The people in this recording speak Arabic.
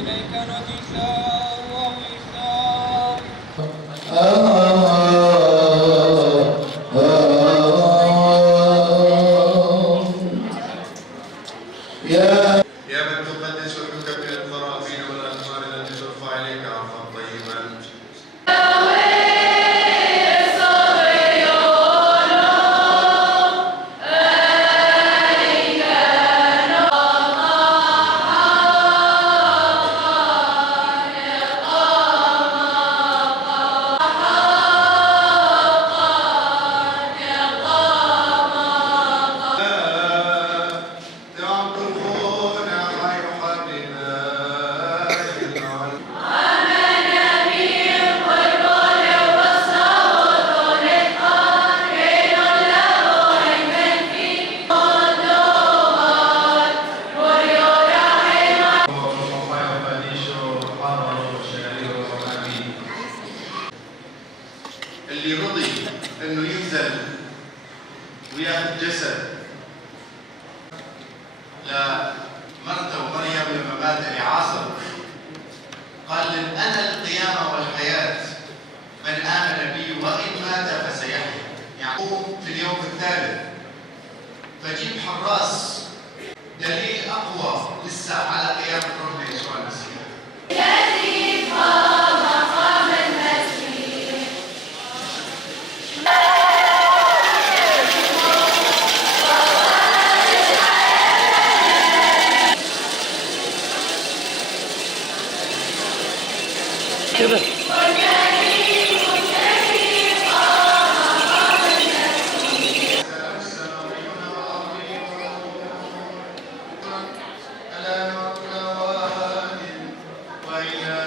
إليك نجسا وغيثا. يا من تقدس وتكبر القرابين والأثمار التي ترفع إليك عفوا طيبا. اللي رضي انه ينزل وياخذ جسد لمرته ومريم لما مات العاصر، قال لن انا القيامه والحياه، من امن بي وان مات فسيحيا، يعني في اليوم الثالث. فجيب حراس دليل اقوى لسه على قيامه ربنا يسوع المسيح. كده وإلى